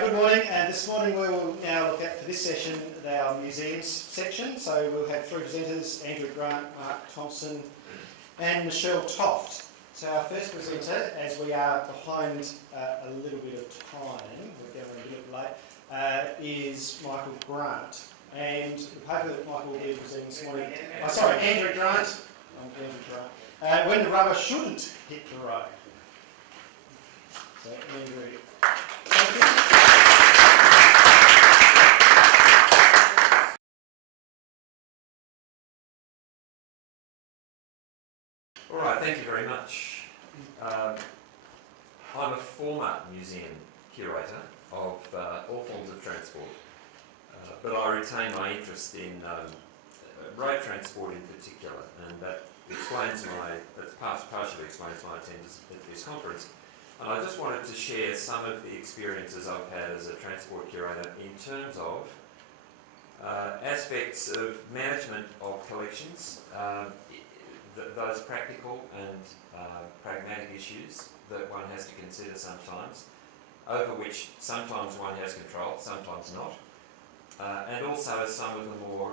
Good morning, and this morning we will now look at, for this session, our museums section. So we'll have three presenters, Andrew Grant, Mark Thompson and Michelle Toft. So our first presenter, as we are behind a little bit of time, we're going a bit late, is Michael Grant. And the paper that Michael will be presenting this morning, Andrew Grant. I'm Andrew Grant. When the rubber shouldn't hit the road. So Andrew, thank you. All right, thank you very much. I'm a former museum curator of all forms of transport, but I retain my interest in road transport in particular, and that partially explains my attendance at this conference. And I just wanted to share some of the experiences I've had as a transport curator in terms of aspects of management of collections, those practical and pragmatic issues that one has to consider sometimes, over which sometimes one has control, sometimes not, and also some of the more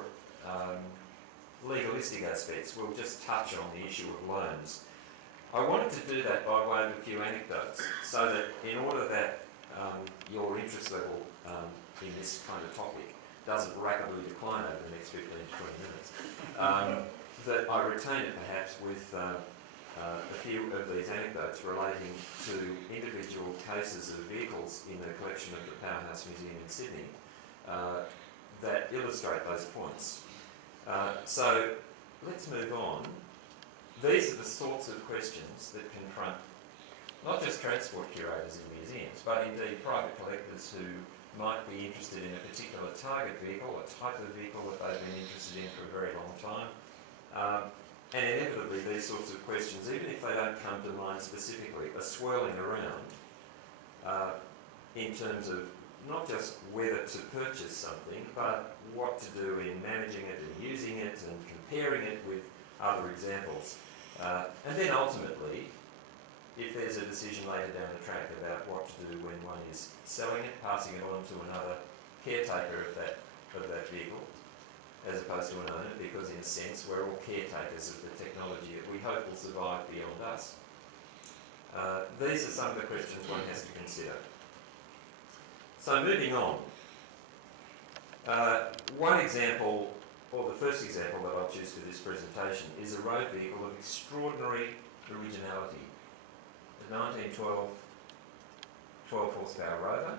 legalistic aspects. We'll just touch on the issue of loans. I wanted to do that by way of a few anecdotes, so that in order that your interest level in this kind of topic doesn't rapidly decline over the next 15 to 20 minutes, that I retain it perhaps with a few of these anecdotes relating to individual cases of vehicles in the collection of the Powerhouse Museum in Sydney that illustrate those points. So let's move on. These are the sorts of questions that confront not just transport curators in museums, but indeed private collectors who might be interested in a particular target vehicle, a type of vehicle that they've been interested in for a very long time. And inevitably these sorts of questions, even if they don't come to mind specifically, are swirling around in terms of not just whether to purchase something, but what to do in managing it and using it and comparing it with other examples. And then ultimately, if there's a decision later down the track about what to do when one is selling it, passing it on to another caretaker of that vehicle, as opposed to an owner, because in a sense we're all caretakers of the technology that we hope will survive beyond us. These are some of the questions one has to consider. So moving on, one example, or the first example that I'll choose for this presentation, is a road vehicle of extraordinary originality. The 1912 12 horsepower Rover,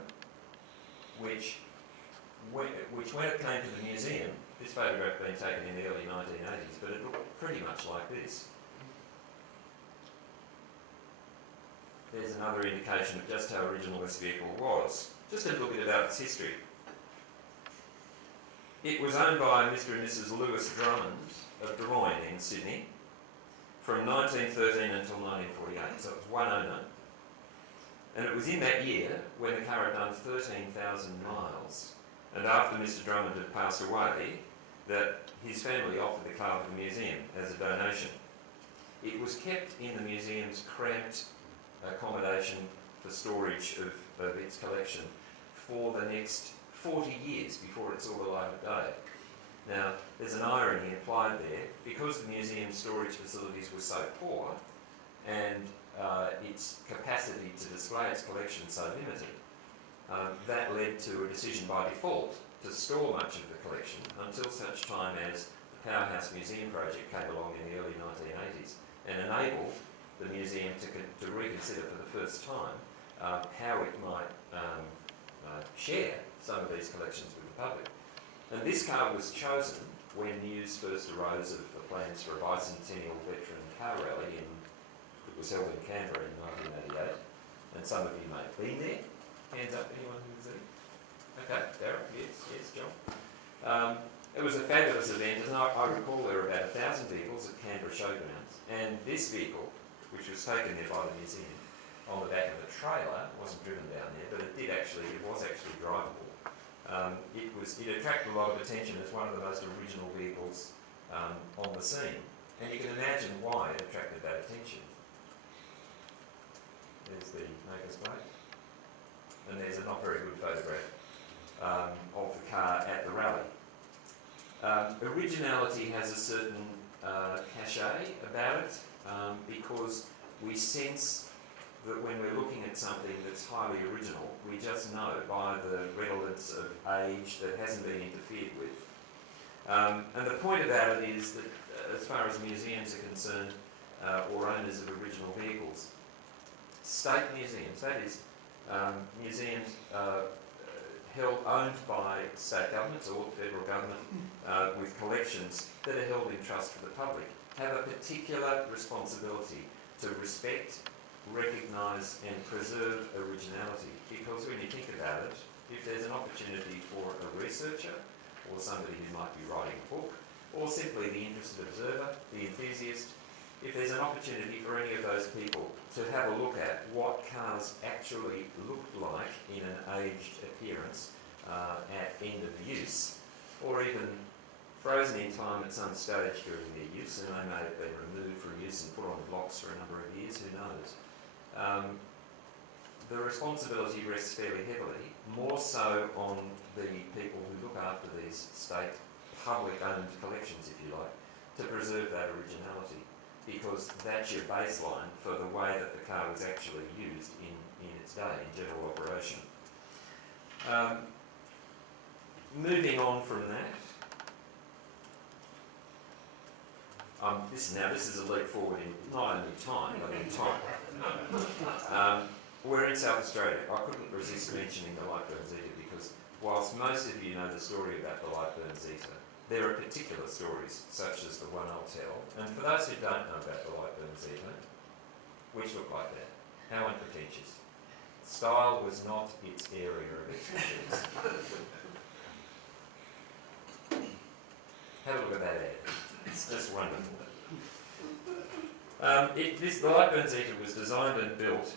which when it came to the museum, this photograph being taken in the early 1980s, but it looked pretty much like this. There's another indication of just how original this vehicle was. Just a little bit about its history. It was owned by Mr. and Mrs. Lewis Drummond of Des Moines in Sydney from 1913 until 1948, so it was one owner. And it was in that year when the car had done 13,000 miles, and after Mr. Drummond had passed away, that his family offered the car to the museum as a donation. It was kept in the museum's cramped accommodation for storage of its collection for the next 40 years before it saw the light of day. Now, there's an irony implied there. Because the museum's storage facilities were so poor and its capacity to display its collection so limited, that led to a decision by default to store much of the collection until such time as the Powerhouse Museum project came along in the early 1980s and enabled the museum to reconsider for the first time how it might share some of these collections with the public. And this car was chosen when news first arose of the plans for a bicentennial veteran car rally that was held in Canberra in 1988. And some of you may have been there. Hands up, anyone who was there? Okay, Darryl, yes, John. It was a fabulous event, and I recall there were about 1,000 vehicles at Canberra Showgrounds, and this vehicle, which was taken there by the museum, on the back of a trailer, wasn't driven down there, but it was actually drivable. It attracted a lot of attention as one of the most original vehicles on the scene, and you can imagine why it attracted that attention. There's the maker's plate. And there's a not very good photograph originality has a certain cachet about it because we sense that when we're looking at something that's highly original, we just know by the redolence of age that hasn't been interfered with. And the point about it is that as far as museums are concerned, or owners of original vehicles, state museums, that is, museums owned by state governments or federal government with collections that are held in trust for the public, have a particular responsibility to respect, recognise and preserve originality. Because when you think about it, if there's an opportunity for a researcher or somebody who might be writing a book, or simply the interested observer, the enthusiast, if there's an opportunity for any of those people to have a look at what cars actually looked like in an aged appearance at end of use, or even frozen in time at some stage during their use, and they may have been removed from use and put on the blocks for a number of years, who knows. The responsibility rests fairly heavily, more so on the people who look after these state public-owned collections, if you like, to preserve that originality, because that's your baseline for the way that the car was actually used in its day, in general operation. Moving on from that, this is a leap forward in not only time, but in time. We're in South Australia. I couldn't resist mentioning the Lightburn Zeta because whilst most of you know the story about the Lightburn Zeta, there are particular stories, such as the one I'll tell. And for those who don't know about the Lightburn Zeta, which looked like that, how unpretentious. Style was not its area of expertise. Have a look at that ad. It's just wonderful. The Lightburn Zeta was designed and built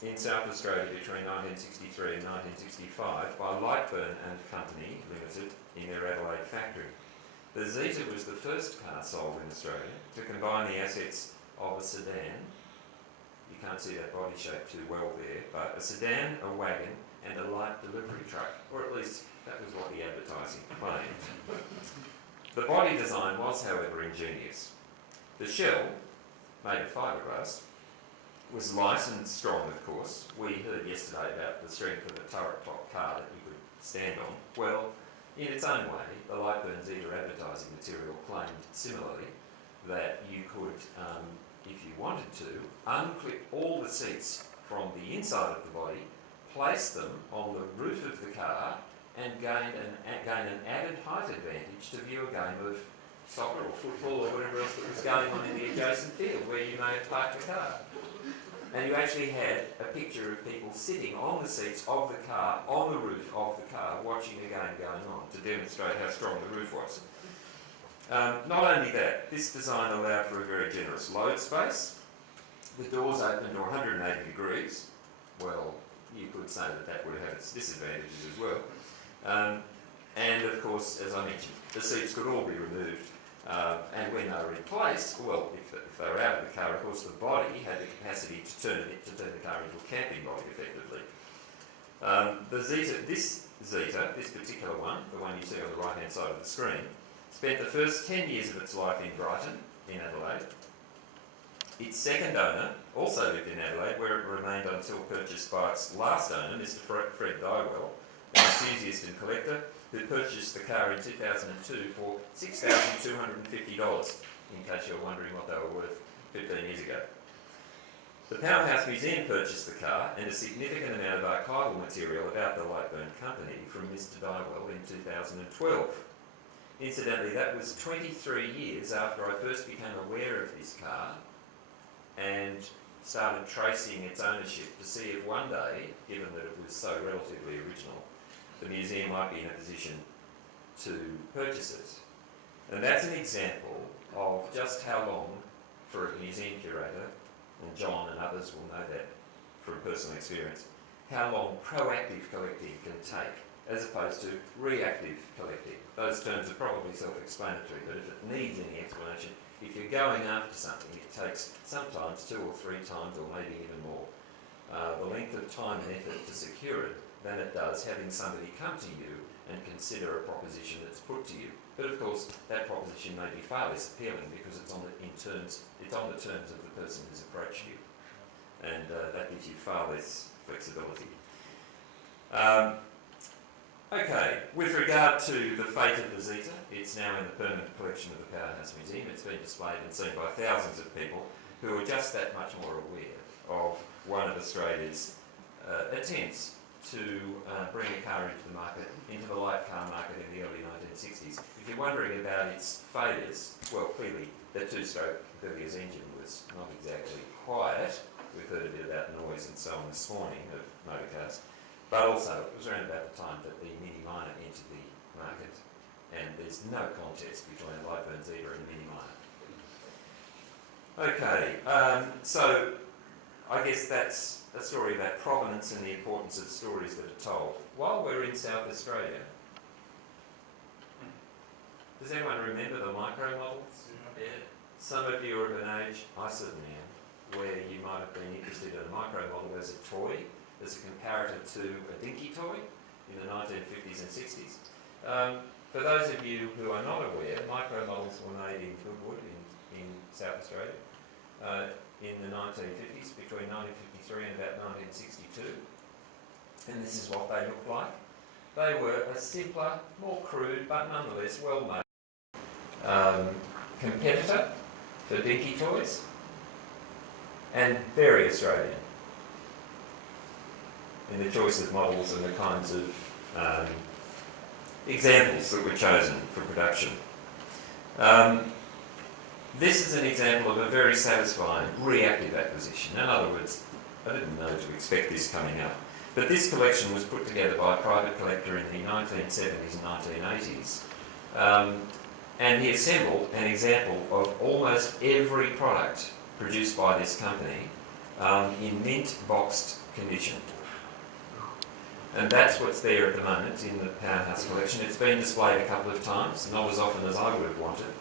in South Australia between 1963 and 1965 by Lightburn and Company Limited in their Adelaide factory. The Zeta was the first car sold in Australia to combine the assets of a sedan. You can't see that body shape too well there, but a sedan, a wagon, and a light delivery truck, or at least that was what the advertising claimed. The body design was, however, ingenious. The shell, made of fiberglass, was light and strong, of course. We heard yesterday about the strength of a turret top car that you could stand on. Well, in its own way, the Lightburn Zeta advertising material claimed similarly that you could, if you wanted to, unclip all the seats from the inside of the body, place them on the roof of the car, and gain an added height advantage to view a game of soccer or football or whatever else that was going on in the adjacent field where you may have parked the car. And you actually had a picture of people sitting on the seats of the car, on the roof of the car, watching the game going on to demonstrate how strong the roof was. Not only that, this design allowed for a very generous load space. The doors opened to 180 degrees. Well, you could say that that would have its disadvantages as well. And of course, as I mentioned, the seats could all be removed. And when they were in place, well, if they were out of the car, of course, the body had the capacity to turn the car into a camping body, effectively. This particular one, the one you see on the right-hand side of the screen, spent the first 10 years of its life in Brighton, in Adelaide. Its second owner also lived in Adelaide, where it remained until purchased by its last owner, Mr. Fred Dywell, an enthusiast and collector, who purchased the car in 2002 for $6,250, in case you're wondering what they were worth 15 years ago. The Powerhouse Museum purchased the car and a significant amount of archival material about the Lightburn Company from Mr. Dywell in 2012. Incidentally, that was 23 years after I first became aware of this car and started tracing its ownership to see if one day, given that it was so relatively original, the museum might be in a position to purchase it. And that's an example of just how long, for a museum curator, and John and others will know that from personal experience, how long proactive collecting can take as opposed to reactive collecting. Those terms are probably self-explanatory, but if it needs any explanation, if you're going after something, it takes sometimes 2 or 3 times, or maybe even more, the length of time and effort to secure it than it does having somebody come to you and consider a proposition that's put to you. But of course, that proposition may be far less appealing because it's on the terms of the person who's approached you, and that gives you far less flexibility. Okay, with regard to the fate of the Zeta, it's now in the permanent collection of the Powerhouse Museum. It's been displayed and seen by thousands of people who are just that much more aware of one of Australia's attempts to bring a car into the market, into the light car market in the early 1960s. If you're wondering about its failures, well, clearly the two-stroke Villiers engine was not exactly quiet. We've heard a bit about noise and so on this morning of motor cars. But also, it was around about the time that the Mini Minor entered the market, and there's no contest between a Lightburn Zeta and a Mini Minor. Okay, so I guess that's a story about provenance and the importance of stories that are told. While we're in South Australia, does anyone remember the micro models? Yeah. Some of you are of an age, I certainly am, where you might have been interested in a micro model as a toy, as a comparator to a dinky toy in the 1950s and 60s. For those of you who are not aware, micro models were made in Goodwood in South Australia in the 1950s, between 1953 and about 1962. And this is what they looked like. They were a simpler, more crude, but nonetheless well-made competitor for dinky toys, and very Australian in the choice of models and the kinds of examples that were chosen for production. This is an example of a very satisfying reactive acquisition. In other words, I didn't know to expect this coming up, but this collection was put together by a private collector in the 1970s and 1980s, and he assembled an example of almost every product produced by this company in mint boxed condition. And that's what's there at the moment in the Powerhouse collection. It's been displayed a couple of times, not as often as I would have wanted.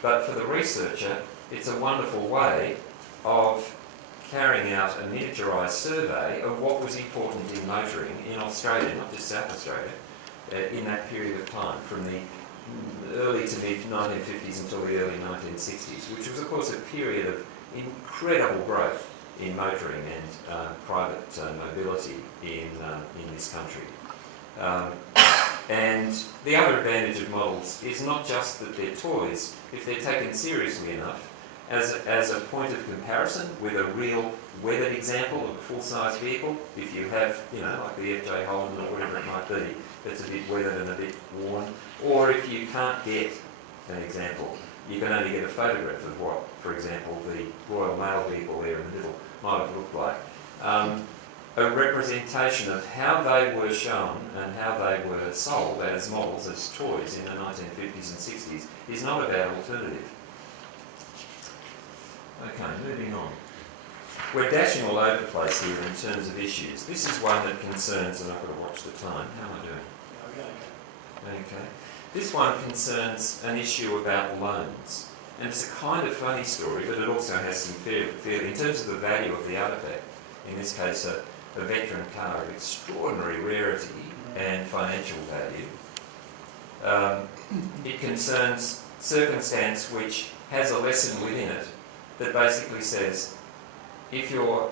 But for the researcher, it's a wonderful way of carrying out a miniaturised survey of what was important in motoring in Australia, not just South Australia, in that period of time, from the early to mid 1950s until the early 1960s, which was of course a period of incredible growth in motoring and private mobility in this country. And the other advantage of models is not just that they're toys, if they're taken seriously enough, as a point of comparison with a real weathered example of a full-size vehicle. If you have, like the FJ Holden or whatever it might be, that's a bit weathered and a bit worn, or if you can't get an example, you can only get a photograph of what, for example, the Royal Mail vehicle there in the middle might have looked like. A representation of how they were shown and how they were sold as models, as toys in the 1950s and 60s is not a bad alternative. Okay, moving on. We're dashing all over the place here in terms of issues. This is one that concerns, and I've got to watch the time. How am I doing? Okay. This one concerns an issue about loans. And it's a kind of funny story, but it also has some fair in terms of the value of the artefact. In this case, a veteran car of extraordinary rarity and financial value. It concerns circumstance which has a lesson within it that basically says, if you're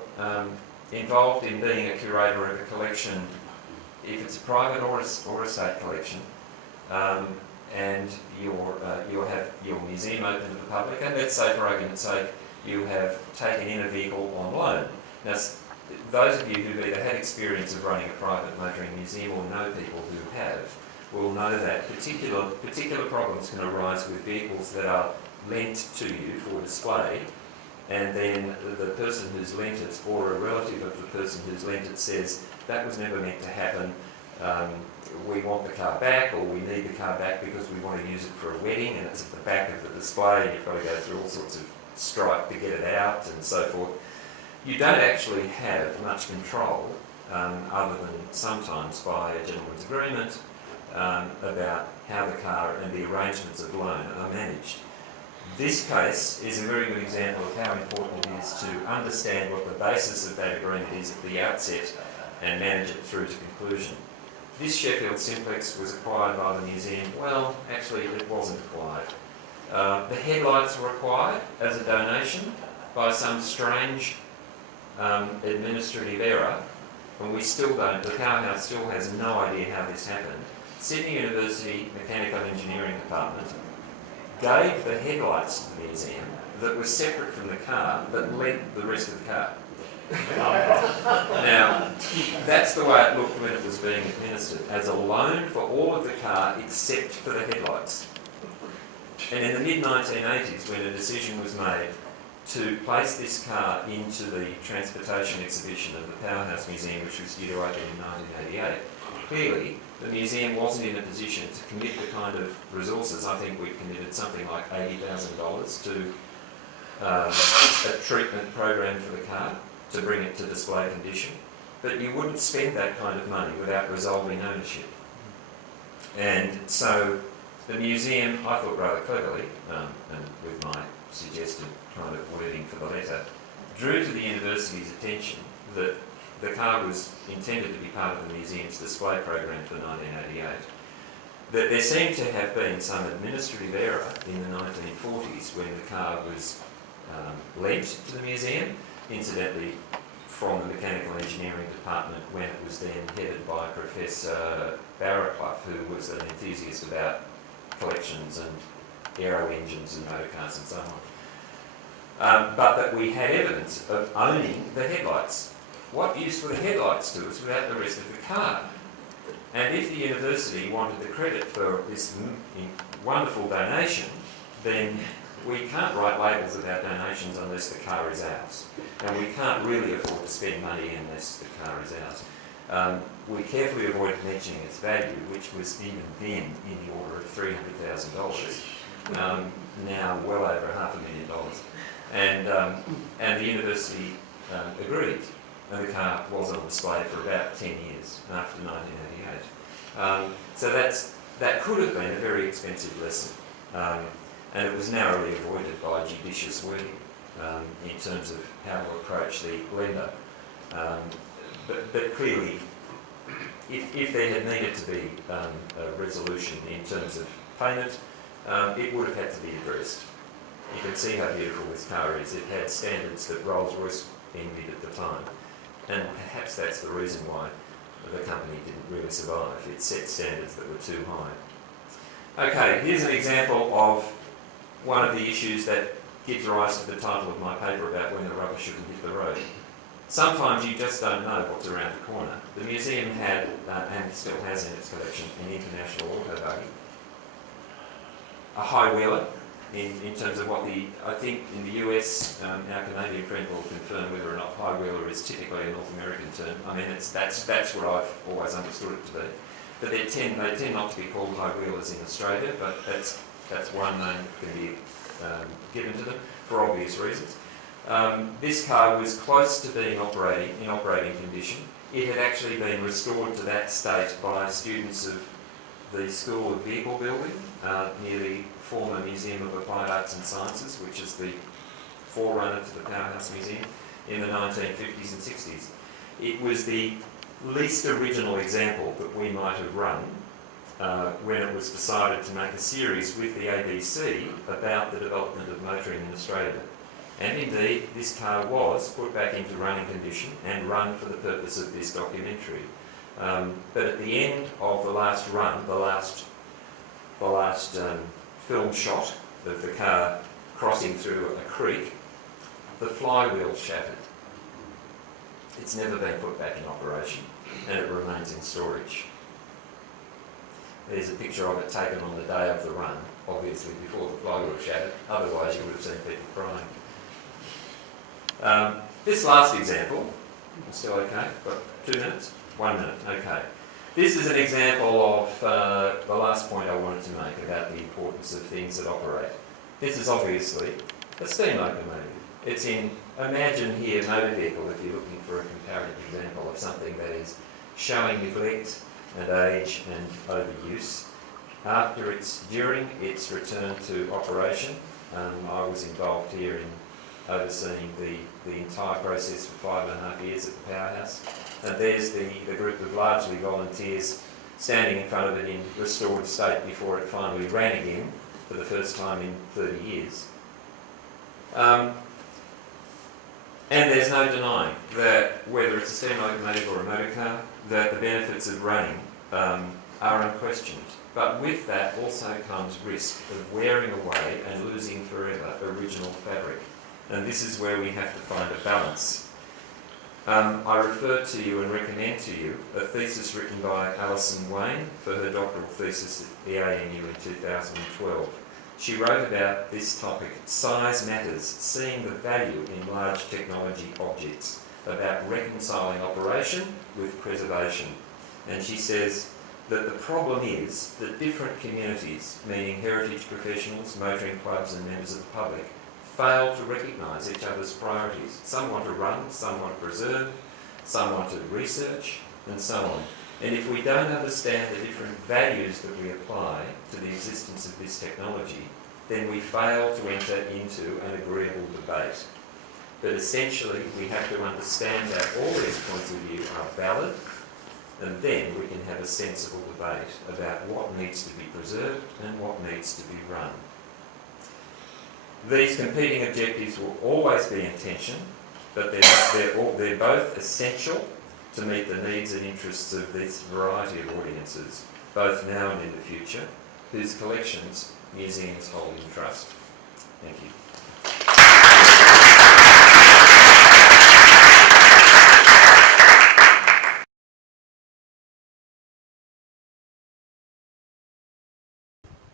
involved in being a curator of a collection, if it's a private or a state collection, and you have your museum open to the public, and let's say, for argument's sake, you have taken in a vehicle on loan. Now, those of you who've either had experience of running a private motoring museum or know people who have will know that particular problems can arise with vehicles that are lent to you for display, and then the person who's lent it or a relative of the person who's lent it says, that was never meant to happen, we want the car back, or we need the car back because we want to use it for a wedding and it's at the back of the display and you've got to go through all sorts of strife to get it out and so forth. You don't actually have much control, other than sometimes by a gentleman's agreement, about how the car and the arrangements of loan are managed. This case is a very good example of how important it is to understand what the basis of that agreement is at the outset, and manage it through to conclusion. This Sheffield Simplex was acquired by the museum. Well, actually it wasn't acquired. The headlights were acquired as a donation by some strange administrative error, and we still don't, the Powerhouse still has no idea how this happened. Sydney University Mechanical Engineering Department gave the headlights to the museum that were separate from the car that led the rest of the car. Now, that's the way it looked when it was being administered, as a loan for all of the car except for the headlights. And in the mid-1980s, when a decision was made to place this car into the transportation exhibition of the Powerhouse Museum, which was due to open in 1988, clearly the museum wasn't in a position to commit the kind of resources. I think we committed something like $80,000 to a treatment program for the car to bring it to display condition. But you wouldn't spend that kind of money without resolving ownership. And so the museum, I thought rather cleverly, and with my suggested kind of wording for the letter, drew to the university's attention that the car was intended to be part of the museum's display program for 1988. That there seemed to have been some administrative error in the 1940s when the car was lent to the museum, incidentally from the Mechanical Engineering Department when it was then headed by Professor Barraclough, who was an enthusiast about collections and aero engines and motor cars and so on. But that we had evidence of owning the headlights. What use were the headlights to us without the rest of the car? And if the university wanted the credit for this wonderful donation, then we can't write labels about donations unless the car is ours. And we can't really afford to spend money unless the car is ours. We carefully avoided mentioning its value, which was even then in the order of $300,000, now well over $500,000. And the university agreed, and the car was on display for about 10 years after 1988. So that could have been a very expensive lesson, and it was narrowly avoided by judicious wording in terms of how to approach the lender. But clearly, if there had needed to be a resolution in terms of payment, it would have had to be addressed. You can see how beautiful this car is. It had standards that Rolls-Royce envied at the time, and perhaps that's the reason why the company didn't really survive. It set standards that were too high. Okay, here's an example of one of the issues that gives rise to the title of my paper about when the rubber shouldn't hit the road. Sometimes you just don't know what's around the corner. The museum had, and still has in its collection, an international auto buggy, a high wheeler, in terms of what I think in the US, our Canadian friend will confirm whether or not high wheeler is typically a North American term. I mean, that's what I've always understood it to be. But they tend not to be called high wheelers in Australia, but that's one name that can be given to them for obvious reasons. This car was close to being in operating condition. It had actually been restored to that state by students of the School of Vehicle Building near the former Museum of Applied Arts and Sciences, which is the forerunner to the Powerhouse Museum, in the 1950s and 60s. It was the least original example that we might have run when it was decided to make a series with the ABC about the development of motoring in Australia. And indeed, this car was put back into running condition and run for the purpose of this documentary. But at the end of the last run, the last film shot of the car crossing through a creek, the flywheel shattered. It's never been put back in operation, and it remains in storage. There's a picture of it taken on the day of the run, obviously before the flywheel shattered, otherwise you would have seen people crying. This last example, still okay? Got 2 minutes? 1 minute, okay. This is an example of the last point I wanted to make about the importance of things that operate. This is obviously a steam locomotive. It's in, imagine here, motor vehicle, if you're looking for a comparative example of something that is showing neglect and age and overuse. During its return to operation, I was involved here in overseeing the entire process for 5.5 years at the powerhouse. And there's the group of largely volunteers standing in front of it in restored state before it finally ran again for the first time in 30 years. And there's no denying that whether it's a steam locomotive or a motor car, that the benefits of running are unquestioned. But with that also comes risk of wearing away and losing forever original fabric. And this is where we have to find a balance. I refer to you and recommend to you a thesis written by Alison Wayne for her doctoral thesis at the ANU in 2012. She wrote about this topic, Size Matters, Seeing the Value in Large Technology Objects, about reconciling operation with preservation. And she says that the problem is that different communities, meaning heritage professionals, motoring clubs and members of the public, fail to recognise each other's priorities. Some want to run, some want to preserve, some want to research, and so on. And if we don't understand the different values that we apply to the existence of this technology, then we fail to enter into an agreeable debate. But essentially, we have to understand that all these points of view are valid, and then we can have a sensible debate about what needs to be preserved and what needs to be run. These competing objectives will always be in tension, but they're both essential to meet the needs and interests of this variety of audiences, both now and in the future, whose collections museums hold in trust. Thank you.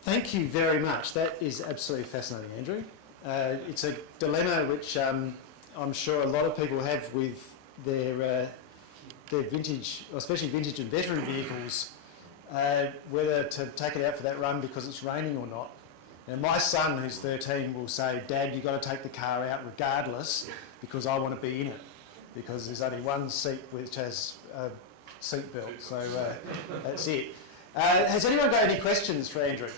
Thank you very much. That is absolutely fascinating, Andrew. It's a dilemma which I'm sure a lot of people have with their vintage, especially vintage and veteran vehicles, whether to take it out for that run because it's raining or not. And my son, who's 13, will say, "Dad, you've got to take the car out regardless because I want to be in it, because there's only one seat which has a seat belt." So that's it. Has anyone got any questions for Andrew?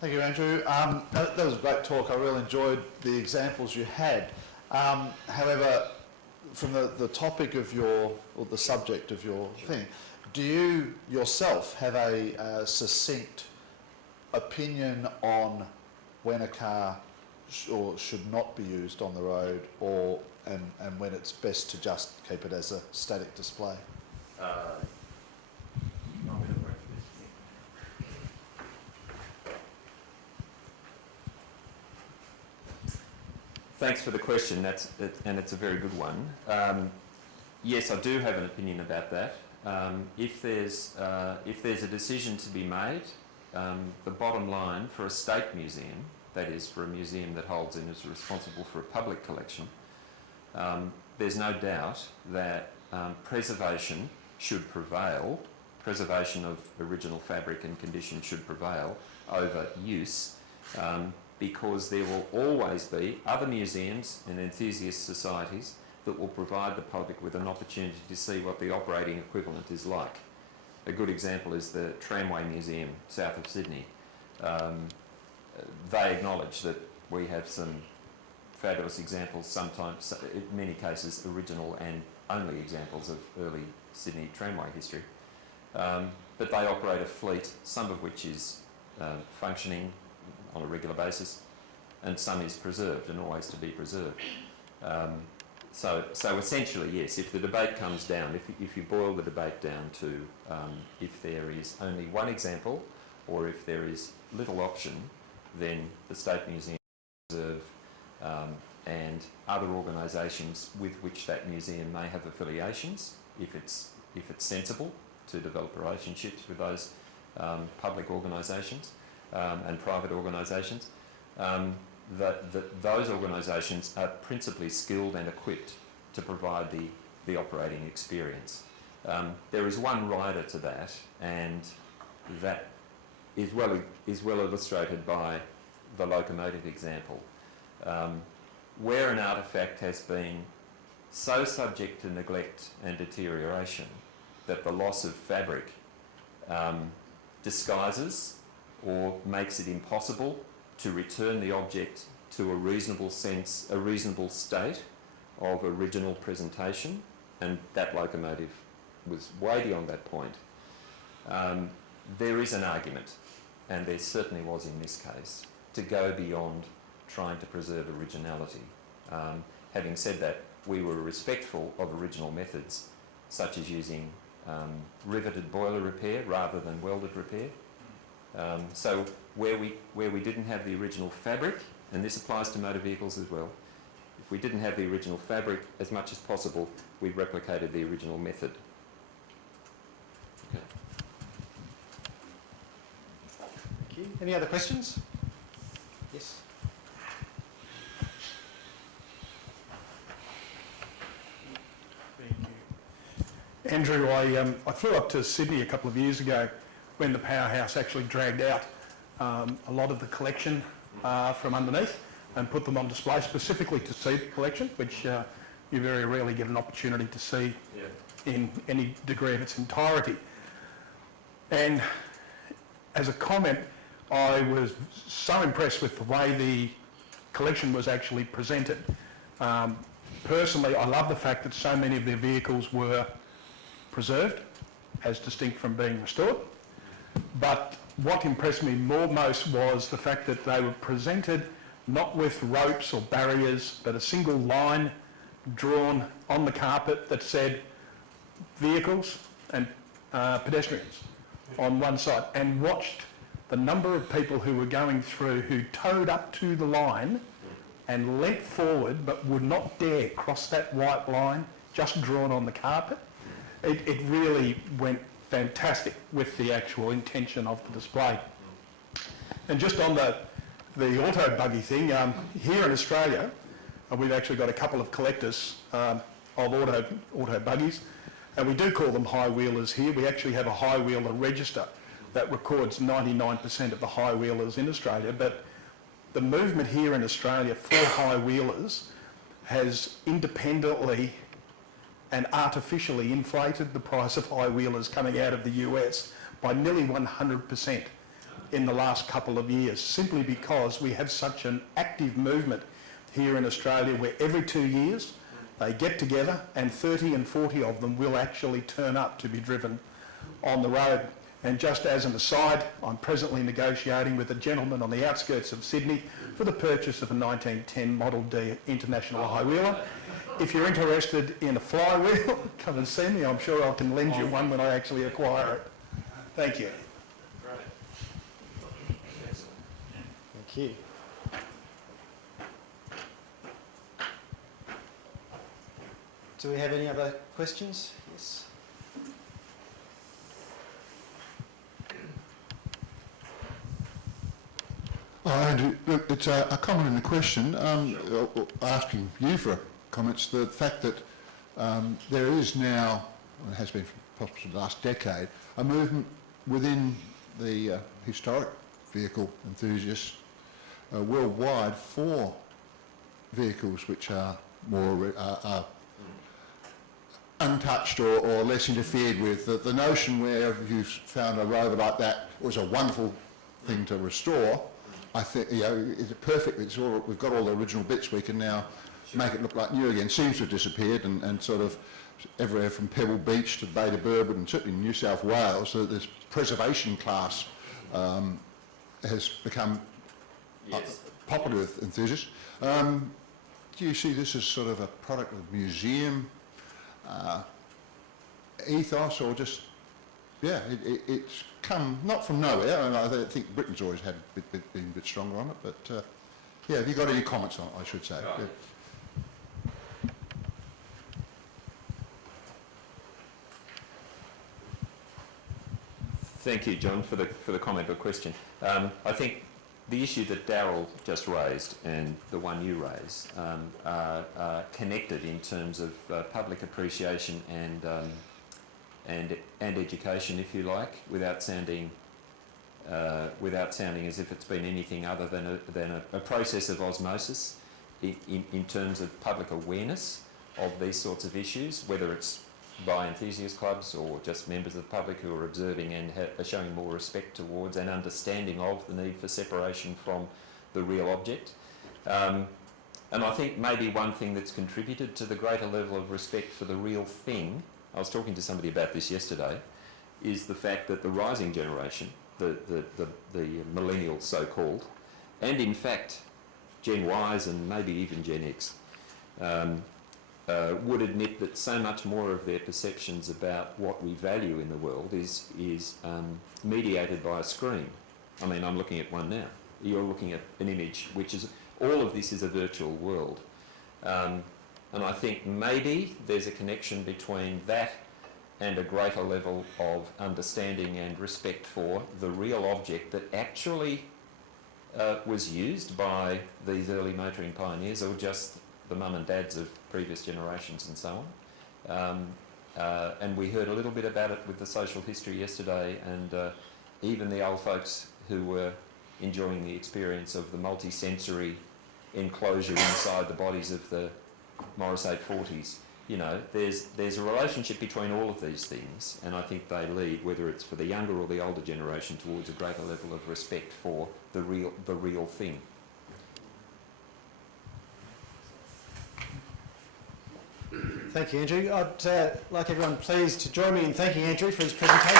Thank you, Andrew. That was a great talk. I really enjoyed the examples you had. However, from the topic of or the subject of your thing, do you yourself have a succinct opinion on when a car should not be used on the road, and when it's best to just keep it as a static display? Thanks for the question. And it's a very good one. Yes, I do have an opinion about that. If there's a decision to be made, the bottom line for a state museum, that is, for a museum that holds and is responsible for a public collection, there's no doubt that preservation should prevail. Preservation of original fabric and condition should prevail over use. Because there will always be other museums and enthusiast societies that will provide the public with an opportunity to see what the operating equivalent is like. A good example is the Tramway Museum south of Sydney. They acknowledge that we have some fabulous examples, sometimes, in many cases, original and only examples of early Sydney tramway history. But they operate a fleet, some of which is functioning on a regular basis, and some is preserved and always to be preserved. So essentially, yes, if the debate comes down, if you boil the debate down to if there is only one example or if there is little option, then the State Museum preserve and other organisations with which that museum may have affiliations, if it's sensible to develop relationships with those public organisations and private organisations, that those organisations are principally skilled and equipped to provide the operating experience. There is one rider to that, and that is well illustrated by the locomotive example. Where an artefact has been so subject to neglect and deterioration that the loss of fabric disguises or makes it impossible to return the object to a reasonable state of original presentation, and that locomotive was way beyond that point. There is an argument, and there certainly was in this case, to go beyond trying to preserve originality. Having said that, we were respectful of original methods, such as using riveted boiler repair rather than welded repair. So where we didn't have the original fabric, and this applies to motor vehicles as well, if we didn't have the original fabric, as much as possible, we replicated the original method. Okay. Thank you. Any other questions? Yes. Thank you. Andrew, I flew up to Sydney a couple of years ago when the powerhouse actually dragged out a lot of the collection from underneath and put them on display specifically to see the collection, which you very rarely get an opportunity to see in any degree of its entirety. And as a comment, I was so impressed with the way the collection was actually presented. Personally, I love the fact that so many of their vehicles were preserved, as distinct from being restored. But what impressed me most was the fact that they were presented not with ropes or barriers, but a single line drawn on the carpet that said vehicles and pedestrians on one side, and watched the number of people who were going through who towed up to the line and leant forward but would not dare cross that white line just drawn on the carpet. It really went fantastic with the actual intention of the display. And just on the auto buggy thing, here in Australia, we've actually got a couple of collectors of auto buggies, and we do call them high wheelers here. We actually have a high wheeler register that records 99% of the high wheelers in Australia, but the movement here in Australia for high wheelers has independently and artificially inflated the price of high wheelers coming out of the US by nearly 100% in the last couple of years, simply because we have such an active movement here in Australia where every 2 years they get together and 30 and 40 of them will actually turn up to be driven on the road. And just as an aside, I'm presently negotiating with a gentleman on the outskirts of Sydney for the purchase of a 1910 Model D International high wheeler. If you're interested in a flywheel, come and see me. I'm sure I can lend you one when I actually acquire it. Thank you. Thank you. Do we have any other questions? Yes. Andrew, look, it's a comment and a question. Asking you for comments. The fact that there is now, and has been for possibly the last decade, a movement within the historic vehicle enthusiasts worldwide for vehicles which are more untouched or less interfered with. The notion where you've found a rover like that was a wonderful thing to restore. I think, it's perfect. It's all, we've got all the original bits. We can now make it look like new again. Seems to have disappeared, and sort of everywhere from Pebble Beach to Bay to Burwood, and certainly in New South Wales, this preservation class has become popular with enthusiasts. Do you see this as sort of a product of museum ethos, or just, it's come not from nowhere? And I think Britain's always had been a bit stronger on it, but have you got any comments on it, I should say? Right. Yeah. Thank you, John, for the comment or question. I think the issue that Darryl just raised and the one you raise are connected in terms of public appreciation and education, if you like, without sounding as if it's been anything other than a process of osmosis in terms of public awareness of these sorts of issues, whether it's by enthusiast clubs or just members of the public who are observing and are showing more respect towards and understanding of the need for separation from the real object. And I think maybe one thing that's contributed to the greater level of respect for the real thing, I was talking to somebody about this yesterday, is the fact that the rising generation, the millennials so-called, and in fact Gen Ys and maybe even Gen X, would admit that so much more of their perceptions about what we value in the world is mediated by a screen. I mean, I'm looking at one now. You're looking at an image which is, all of this is a virtual world. And I think maybe there's a connection between that and a greater level of understanding and respect for the real object that actually was used by these early motoring pioneers, or just the mum and dads of previous generations and so on. And we heard a little bit about it with the social history yesterday, and even the old folks who were enjoying the experience of the multi-sensory enclosure inside the bodies of the Morris 840s. You know, there's a relationship between all of these things, and I think they lead, whether it's for the younger or the older generation, towards a greater level of respect for the real thing. Thank you, Andrew. I'd like everyone please to join me in thanking Andrew for his presentation.